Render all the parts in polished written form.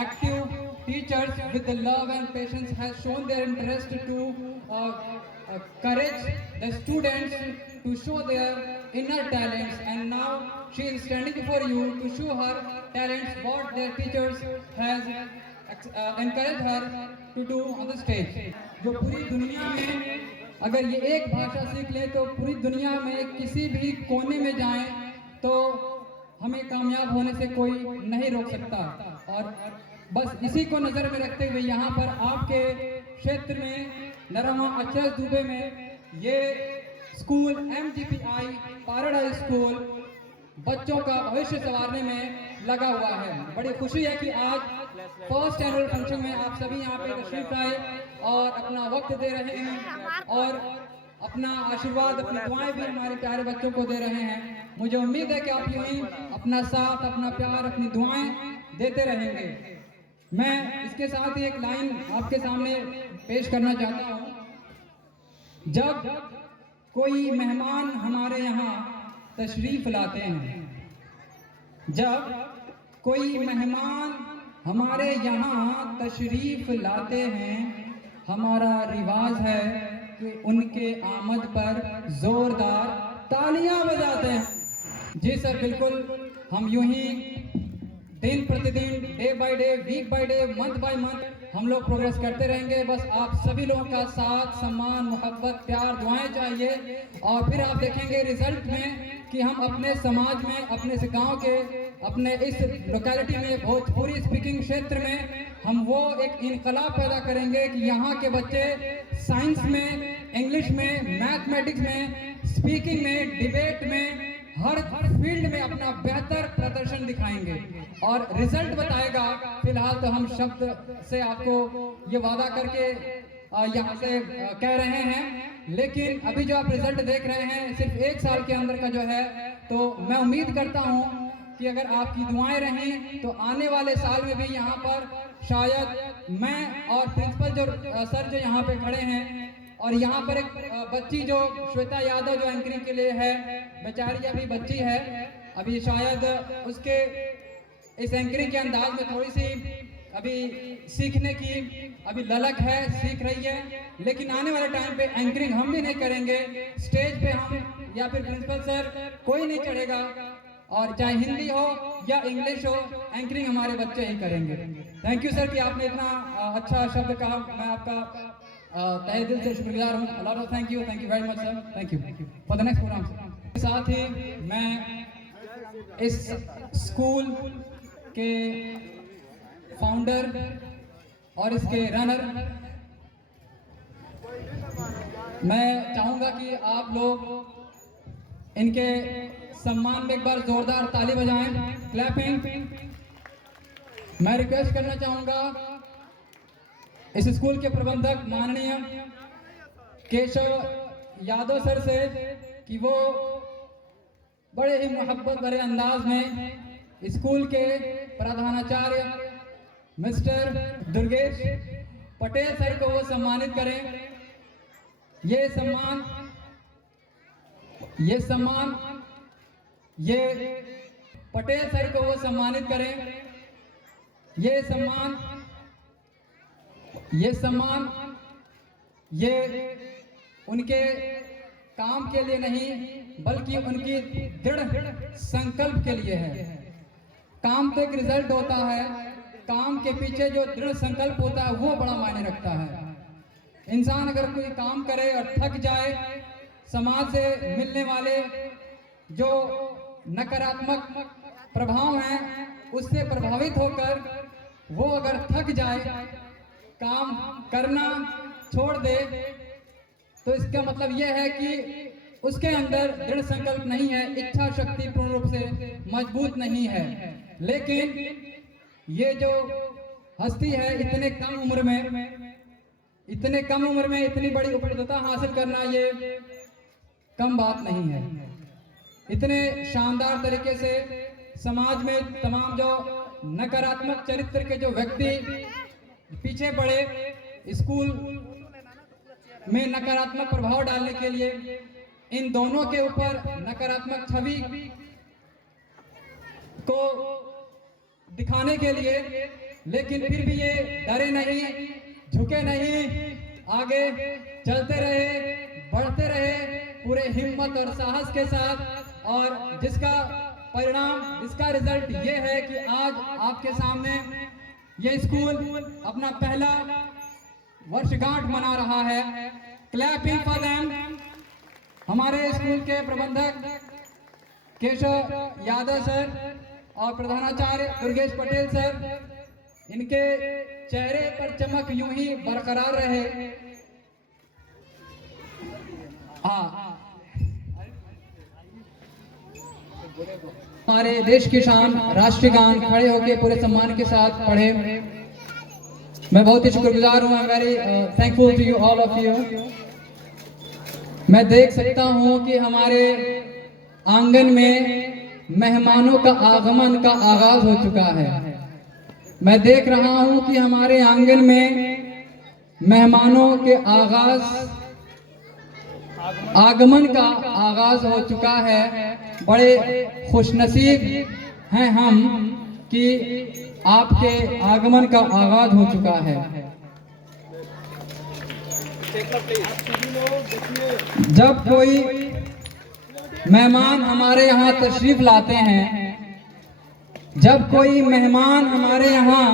active teachers with the love and patience has shown their interest to encourage the students to show their inner talents, and now she is standing before you to show her talents what their teachers has encouraged her to do on the stage. जो पूरी दुनिया में अगर ये एक भाषा सीख ले तो पूरी दुनिया में किसी भी कोने में जाएं तो हमें कामयाब होने से कोई नहीं रोक सकता। और बस इसी को नज़र में रखते हुए यहाँ पर आपके क्षेत्र में नरमा अक्षर दुबे में ये स्कूल MGPI पैराडाइज स्कूल बच्चों का भविष्य संवारने में लगा हुआ है। बड़ी खुशी है कि आज फर्स्ट एनुअल फंक्शन में आप सभी यहाँ पे तशरीफ आए और अपना वक्त दे रहे हैं और अपना आशीर्वाद, अपनी दुआएं भी हमारे प्यारे बच्चों को दे रहे हैं। मुझे उम्मीद है कि आप यूं ही अपना साथ, अपना प्यार, अपनी दुआएं देते रहेंगे। मैं इसके साथ ही एक लाइन आपके सामने पेश करना चाहता हूँ। जब कोई मेहमान हमारे यहाँ तशरीफ लाते हैं, जब कोई मेहमान हमारे यहाँ तशरीफ लाते हैं, हमारा रिवाज है कि उनके आमद पर जोरदार तालियां बजाते हैं। जी सर, बिल्कुल हम यूं ही दिन प्रतिदिन, day by day, week by day, month by month हम लोग प्रोग्रेस करते रहेंगे। बस आप सभी लोगों का साथ, सम्मान, मोहब्बत, प्यार, दुआएं चाहिए और फिर आप देखेंगे रिजल्ट में कि हम अपने समाज में, अपने इस गांव के, अपने इस लोकेलिटी में, भोजपुरी स्पीकिंग क्षेत्र में हम वो एक इनकलाब पैदा करेंगे कि यहाँ के बच्चे साइंस में, इंग्लिश में, मैथमेटिक्स में, स्पीकिंग में, डिबेट में, हर फील्ड में अपना बेहतर प्रदर्शन दिखाएंगे और रिजल्ट बताएगा। फिलहाल तो हम शब्द से आपको ये वादा करके यहाँ से कह रहे हैं, लेकिन अभी जो आप रिजल्ट देख रहे हैं सिर्फ 1 साल के अंदर का जो है, तो मैं उम्मीद करता हूँ कि अगर आपकी दुआएं रहें तो आने वाले साल में भी यहाँ पर शायद मैं और प्रिंसिपल जो सर जो यहाँ पे खड़े हैं और यहाँ पर एक बच्ची जो श्वेता यादव जो एंकरिंग के लिए है, बेचारी अभी बच्ची है, अभी शायद उसके इस एंकरिंग के अंदाज में थोड़ी सी अभी सीखने की अभी ललक है, सीख रही है, लेकिन आने वाले टाइम पे एंकरिंग हम भी नहीं करेंगे, स्टेज पे हम या फिर प्रिंसिपल सर कोई नहीं चढ़ेगा और चाहे हिंदी हो या इंग्लिश हो, एंकरिंग हमारे बच्चे ही करेंगे। थैंक यू सर कि आपने इतना अच्छा शब्द कहा, मैं आपका तहे दिल से शुक्रगुजार हूँ। Lot of thank you very much sir, thank you for the next programme. साथ ही मैं इस स्कूल के फाउंडर और इसके रनर, मैं चाहूँगा कि आप लोग इनके सम्मान में एक बार जोरदार ताली बजाएं, क्लैपिंग। मैं रिक्वेस्ट करना चाहूँगा इस स्कूल के प्रबंधक माननीय केशव यादव सर से कि वो बड़े ही मोहब्बत भरे अंदाज में स्कूल के प्रधानाचार्य मिस्टर दुर्गेश पटेल सर को वो सम्मानित करें। ये पटेल सर को वो सम्मानित करें। ये उनके काम के लिए नहीं बल्कि उनकी दृढ़ संकल्प के लिए है। काम तो एक रिजल्ट होता है, काम के पीछे जो दृढ़ संकल्प होता है वो बड़ा मायने रखता है। इंसान अगर कोई काम करे और थक जाए, समाज से मिलने वाले जो नकारात्मक प्रभाव हैं उससे प्रभावित होकर वो अगर थक जाए, काम करना छोड़ दे, तो इसका मतलब यह है कि उसके अंदर दृढ़ संकल्प नहीं है, इच्छा शक्ति पूर्ण रूप से मजबूत नहीं है। लेकिन ये जो हस्ती है, इतने कम उम्र में इतनी बड़ी उपलब्धता हासिल करना ये कम बात नहीं है। इतने शानदार तरीके से समाज में तमाम जो नकारात्मक चरित्र के जो व्यक्ति पीछे पड़े, स्कूल में नकारात्मक प्रभाव डालने के लिए, इन दोनों के ऊपर नकारात्मक छवि को दिखाने के लिए लेकिन फिर भी ये डरे नहीं, झुके नहीं, आगे चलते रहे, बढ़ते रहे पूरे हिम्मत और साहस के साथ। और जिसका परिणाम, इसका रिजल्ट ये है कि आज आपके सामने ये स्कूल अपना पहला वर्षगांठ मना रहा है। Clapping for them. हमारे स्कूल के प्रबंधक केशव यादव सर और प्रधानाचार्य दुर्गेश पटेल सर, इनके चेहरे पर चमक यूं ही बरकरार रहे। हमारे देश की शान राष्ट्रीय गान खड़े होकर पूरे सम्मान के साथ पढ़े। मैं बहुत ही शुक्रगुजार हूँ। I am very thankful to you all of you. मैं देख सकता हूँ कि हमारे आंगन में मेहमानों का आगमन का आगाज हो चुका है। मैं देख रहा हूँ कि हमारे आंगन में मेहमानों के आगमन का आगाज हो चुका है। बड़े खुशनसीब हैं हम कि आपके आगमन का आगाज हो चुका है। जब कोई मेहमान हमारे यहाँ तशरीफ लाते हैं, जब कोई मेहमान हमारे यहाँ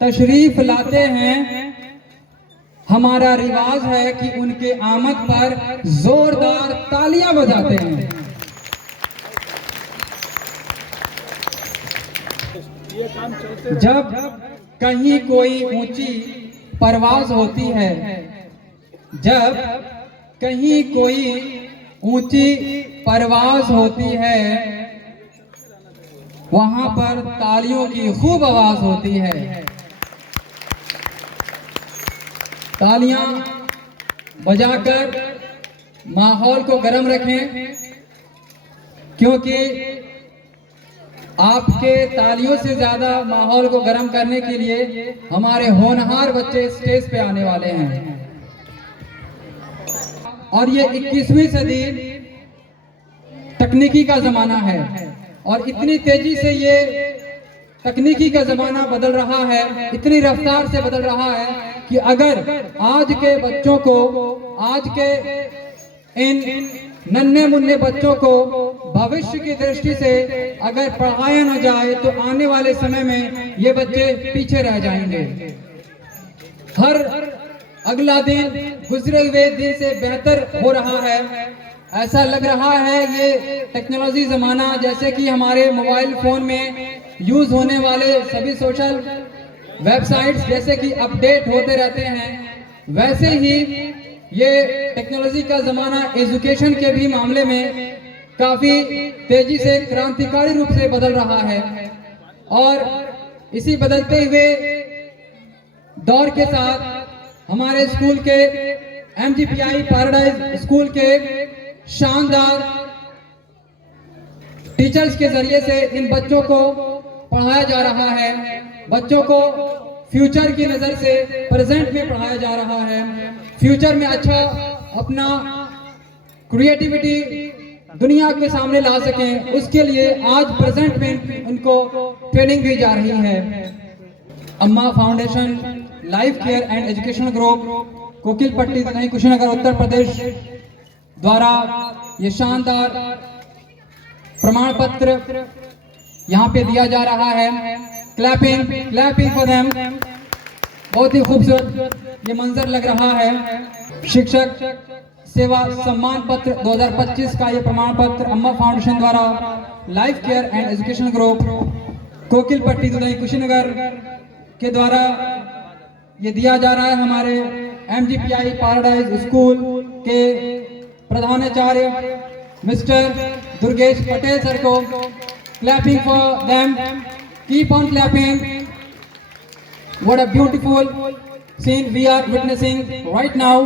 तशरीफ लाते हैं, हमारा रिवाज है कि उनके आमद पर जोरदार तालियां बजाते हैं। जब कहीं कोई ऊंची परवाज होती है, जब कहीं कोई ऊंची परवाज होती है, वहां पर तालियों की खूब आवाज होती है। तालियां बजाकर माहौल को गर्म रखें, क्योंकि आपके तालियों से ज्यादा माहौल को गर्म करने के लिए हमारे होनहार बच्चे स्टेज पे आने वाले हैं। और ये 21वीं सदी तकनीकी का जमाना है और इतनी तेजी से ये तकनीकी का जमाना बदल रहा है, इतनी रफ्तार से बदल रहा है कि अगर आज के बच्चों को, आज के इन नन्हे मुन्ने बच्चों को भविष्य की दृष्टि से अगर पढ़ाया न जाए तो आने वाले समय में ये बच्चे पीछे रह जाएंगे। हर अगला दिन गुजरे हुए दिन से बेहतर हो रहा है। ऐसा लग रहा है ये टेक्नोलॉजी जमाना, जैसे कि हमारे मोबाइल फोन में यूज होने वाले सभी सोशल वेबसाइट्स जैसे कि अपडेट होते रहते हैं, वैसे ही ये टेक्नोलॉजी का जमाना एजुकेशन के भी मामले में काफी तेजी से क्रांतिकारी रूप से बदल रहा है। और इसी बदलते हुए दौर के साथ हमारे स्कूल के MGPI पैराडाइज स्कूल के शानदार टीचर्स के जरिए से इन बच्चों को पढ़ाया जा रहा है। बच्चों को फ्यूचर की नजर से प्रेजेंट में पढ़ाया जा रहा है। फ्यूचर में अच्छा अपना क्रिएटिविटी दुनिया के सामने ला सकें, उसके लिए आज प्रेजेंट में उनको ट्रेनिंग दी जा रही है। Amma foundation life care and education group Kokilpatti Tanai Kushinagar Uttar Pradesh द्वारा ये शानदार प्रमाण पत्र यहाँ पे दिया जा रहा है। Clapping for them. बहुत ही खूबसूरत ये मंजर लग रहा है। शिक्षक सेवा सम्मान पत्र 2025 का ये प्रमाण पत्र अम्मा फाउंडेशन द्वारा life care and education group Kokilpatti Tanai Kushinagar के द्वारा ये दिया जा रहा है। हमारे MGPI पैराडाइज स्कूल के प्रधानाचार्य मिस्टर दुर्गेश पटेल सर को clapping for them. Keep on clapping. What a beautiful scene we are witnessing right now,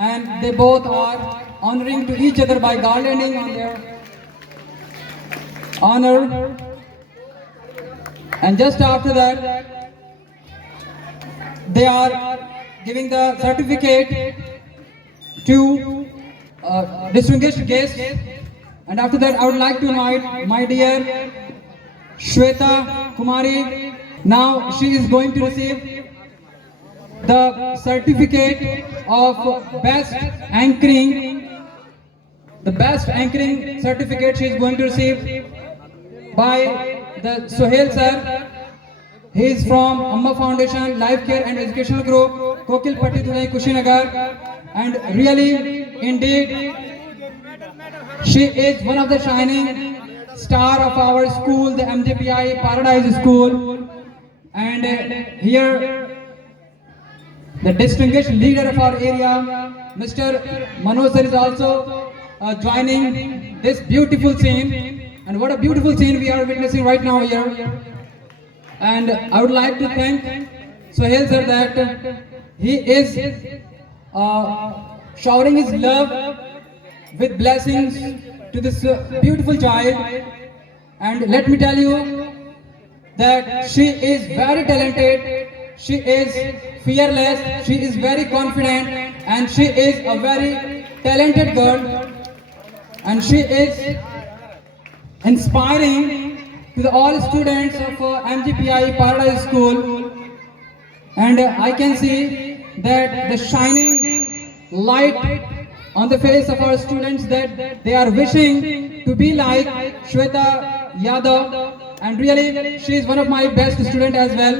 and they both are honoring to each other by garlanding on their honor. And just after that, they are giving the certificate to distinguished guests. And after that, I would like to invite my dear Shweta Kumari, Now she is going to receive the certificate of best anchoring. The best anchoring certificate she is going to receive by the Sohail sir. He is from Amma Foundation Life Care and Educational Group, Kokilpatti, Dudai, Kushinagar, and really, indeed, she is one of the shining star of our school, the MJPI Paradise School. And here, the distinguished leader of our area, Mr. Manoj sir, is also joining this beautiful scene. And what a beautiful scene we are witnessing right now here. And I would like to thank Sohail sir that he is showering his love with blessings to this beautiful child. And let me tell you that she is very talented, she is fearless, she is very confident, and she is a very talented girl, and she is inspiring to the all students of MGPI Paradise School. And I can see that the shining light on the face of our students, that they are wishing to be like Shweta Yadav, and really she is one of my best students as well,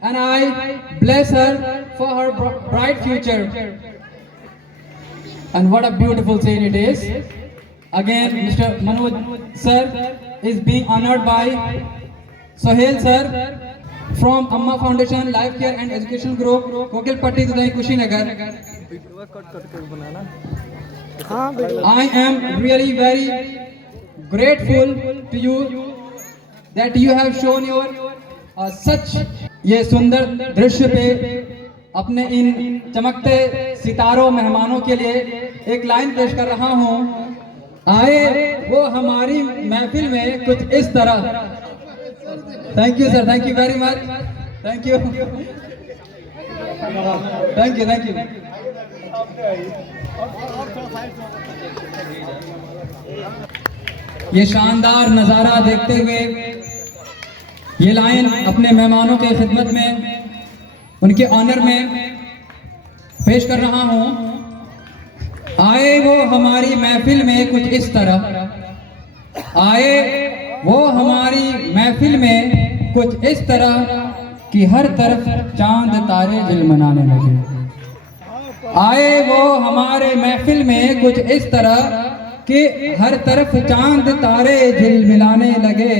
and I bless her for her bright future. And what a beautiful scene it is. Again, Mr. Manoj sir is being honored by Sohail sir from Amma Foundation Life Care and Education Group, Kokilpatti, Dudai, Kushinagar. I am really very grateful to you that you have shown your such ये सुंदर दृश्य पे अपने इन चमकते सितारों मेहमानों के लिए एक लाइन पेश कर रहा हूँ। आए वो हमारी महफिल में कुछ इस तरह। Thank you sir, thank you very much, thank you, thank you, thank you. ये शानदार नज़ारा देखते हुए ये लाइन अपने मेहमानों के खिदमत में, उनके ऑनर में पेश कर रहा हूँ। आए वो हमारी महफिल में कुछ इस तरह, आए वो हमारी महफिल में कुछ इस तरह कि हर तरफ चांद तारे झिलमिलाने लगे। आए वो हमारे महफिल में कुछ इस तरह कि हर तरफ चांद तारे झिलमिलाने लगे।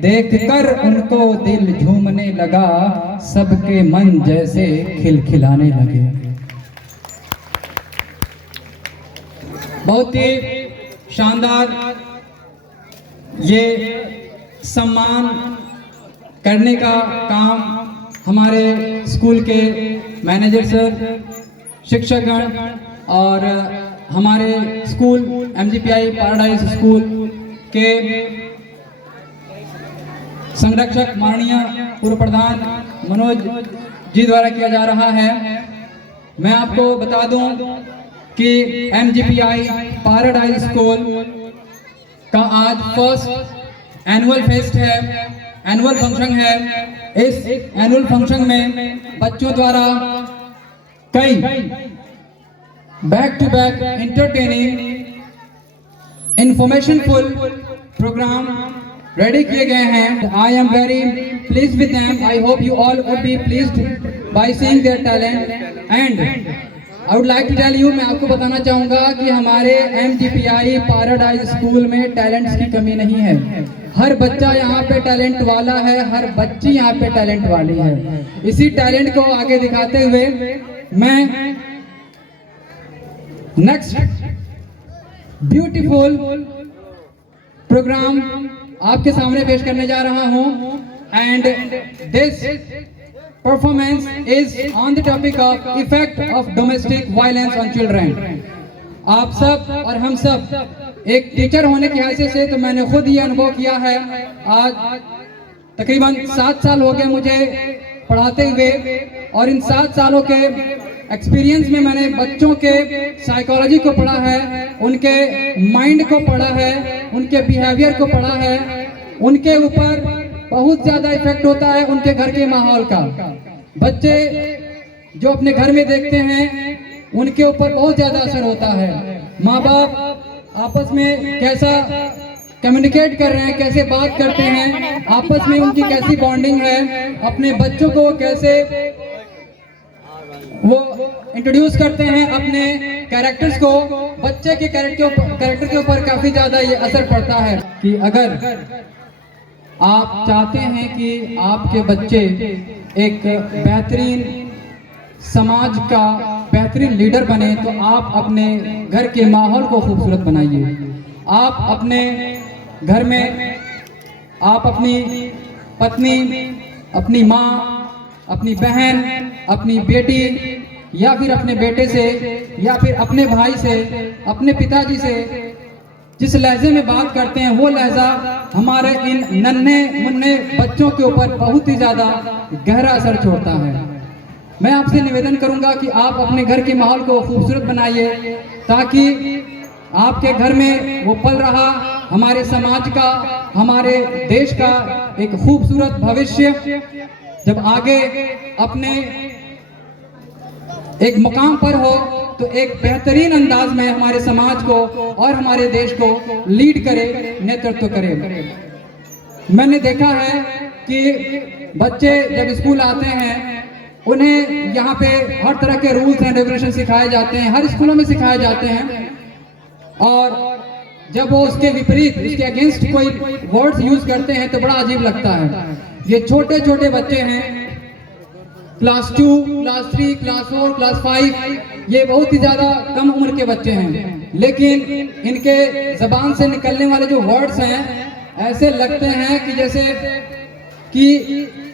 देखकर उनको दिल झूमने लगा, सबके मन जैसे खिलखिलाने लगे। बहुत ही शानदार ये सम्मान करने का काम हमारे स्कूल के मैनेजर सर, शिक्षकगण और हमारे स्कूल MGPI पैराडाइज स्कूल के संरक्षक माननीय पूर्व प्रधान मनोज जी द्वारा किया जा रहा है। मैं आपको बता दूं कि MGPI पैराडाइज स्कूल का आज फर्स्ट एनुअल फेस्ट है, एनुअल फंक्शन है। इस एनुअल फंक्शन में बच्चों द्वारा कई back to back entertaining informationful program ready किए गए हैं। I am very pleased with them. I hope you all would be pleased by seeing their talent. And I would like to tell you, मैं आपको बताना चाहूँगा कि हमारे MGPI paradise school में टैलेंट्स की कमी नहीं है। हर बच्चा यहाँ पे टैलेंट वाला है, हर बच्ची यहाँ पे टैलेंट वाली है। इसी टैलेंट को आगे दिखाते हुए मैं नेक्स्ट ब्यूटीफुल प्रोग्राम आपके सामने पेश करने जा रहा हूँ। And this performance is on the topic of effect of domestic violence on children. आप सब और हम सब एक टीचर होने की हैसियत से तो मैंने खुद ये अनुभव किया है। आज तकरीबन 7 साल हो गए मुझे पढ़ाते हुए, और इन 7 सालों के एक्सपीरियंस में मैंने बच्चों के साइकोलॉजी को पढ़ा है, उनके माइंड को पढ़ा है, उनके बिहेवियर को पढ़ा है, उनके ऊपर बहुत ज्यादा इफेक्ट होता है उनके घर के माहौल का। बच्चे जो अपने घर में देखते हैं उनके ऊपर बहुत ज्यादा असर होता है। माँ बाप आपस में कैसा कम्युनिकेट कर रहे हैं, कैसे बात करते हैं, आपस में उनकी कैसी बॉन्डिंग है, अपने बच्चों को कैसे वो इंट्रोड्यूस करते हैं अपने कैरेक्टर्स को, बच्चे के कैरेक्टर के ऊपर काफी ज्यादा ये असर पड़ता है। कि अगर आप चाहते हैं कि आपके बच्चे एक बेहतरीन समाज का बेहतरीन लीडर बने, तो आप अपने घर के माहौल को खूबसूरत बनाइए। आप अपने घर में आप अपनी पत्नी, अपनी माँ, अपनी बहन, अपनी बेटी या फिर अपने बेटे से या फिर अपने भाई से, अपने पिताजी से जिस लहजे में बात करते हैं वो लहजा हमारे इन नन्हे मुन्ने बच्चों के ऊपर बहुत ही ज़्यादा गहरा असर छोड़ता है। मैं आपसे निवेदन करूंगा कि आप अपने घर के माहौल को खूबसूरत बनाइए, ताकि आपके घर में वो पल रहा हमारे समाज का, हमारे देश का एक खूबसूरत भविष्य जब आगे अपने एक मुकाम पर हो तो एक बेहतरीन अंदाज में हमारे समाज को और हमारे देश को लीड करे, नेतृत्व करे। मैंने देखा है कि बच्चे जब स्कूल आते हैं उन्हें यहाँ पे हर तरह के रूल्स एंड रेगुलेशन सिखाए जाते हैं, हर स्कूलों में सिखाए जाते हैं, और जब वो उसके विपरीत, उसके अगेंस्ट कोई वर्ड्स यूज करते हैं तो बड़ा अजीब लगता है। ये छोटे छोटे बच्चे हैं, क्लास 2, क्लास 3, क्लास 4, क्लास 5, ये बहुत ही ज्यादा कम उम्र के बच्चे हैं, लेकिन इनके जबान से निकलने वाले जो वर्ड्स हैं ऐसे लगते हैं कि जैसे कि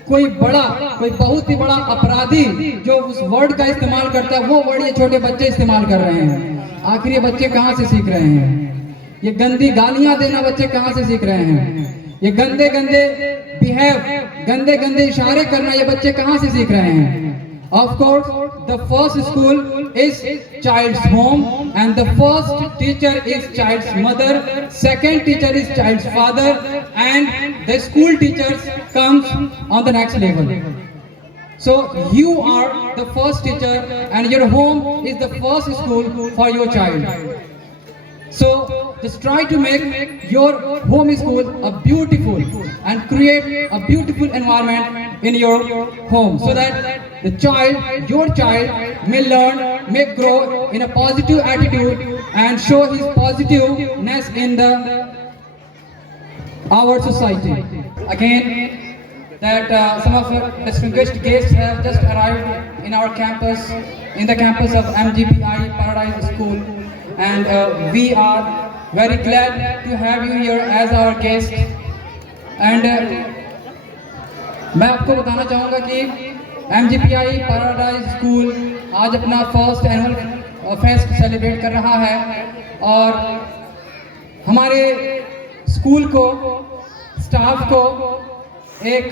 कोई बहुत ही बड़ा अपराधी जो उस वर्ड का इस्तेमाल करता है वो वर्ड ये छोटे बच्चे इस्तेमाल कर रहे हैं। आखिर ये बच्चे कहाँ से सीख रहे हैं? ये गंदी गालियां देना बच्चे कहाँ से सीख रहे हैं? ये गंदे गंदे गंदे गंदे इशारे करना ये बच्चे कहाँ से सीख रहे हैं? Of course, the first school is child's home, and the first teacher is child's mother, second teacher is child's father, and the school teachers comes on the next level. So you are the first teacher, and your home is the first school for your child. So just try to make your home school a beautiful and create a beautiful environment in your home, so that the child, your child, may learn, may grow in a positive attitude and show his positiveness in our society. Again, that some of our distinguished guests have just arrived in our campus, in the campus of MGPI Paradise School, and we are very glad to have you here as our guest. And मैं आपको बताना चाहूँगा कि MGPI paradise school आज अपना first annual fest celebrate कर रहा है, और हमारे स्कूल को, स्टाफ को एक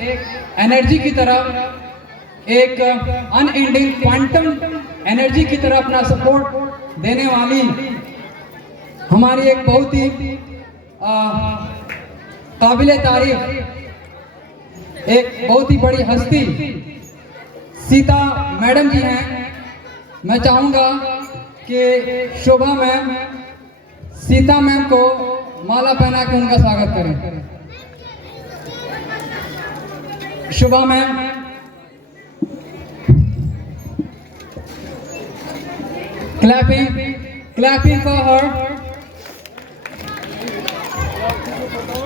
एनर्जी की तरह, एक अनएंडिंग क्वांटम एनर्जी की तरह अपना सपोर्ट देने वाली हमारी एक बहुत ही काबिले तारीफ एक बहुत ही बड़ी हस्ती सीता मैडम जी हैं। मैं चाहूँगा कि शोभा मैम सीता मैम को माला पहना के उनका स्वागत करें। शोभा ma'am, clapping for her.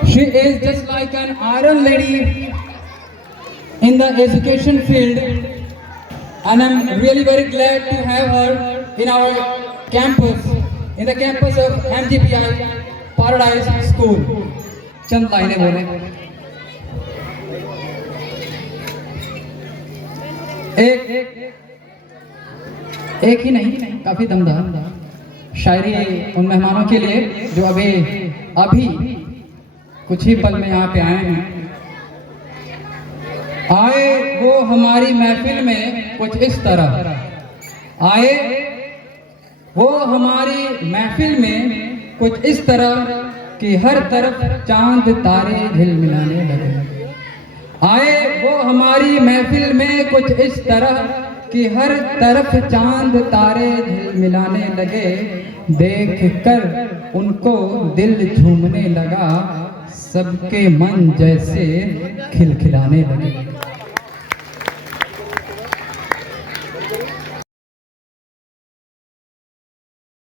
She is just like an iron lady in the education field, and I'm really very glad to have her in our campus, in the campus of MGPI Paradise School. चंद लाइनें बोले। एक ही नहीं, काफी दमदार शायरी उन मेहमानों के लिए जो अभी कुछ ही पल में यहाँ पे आए हैं। आए वो हमारी महफिल में कुछ इस तरह, आए वो हमारी महफिल में कुछ इस तरह कि हर तरफ चांद तारे झिलमिलाने लगे। आए वो हमारी महफिल में कुछ इस तरह कि हर तरफ चांद तारे झिलमिलाने लगे, देख कर उनको दिल झूमने लगा, सबके मन जैसे खिलखिलाने लगे।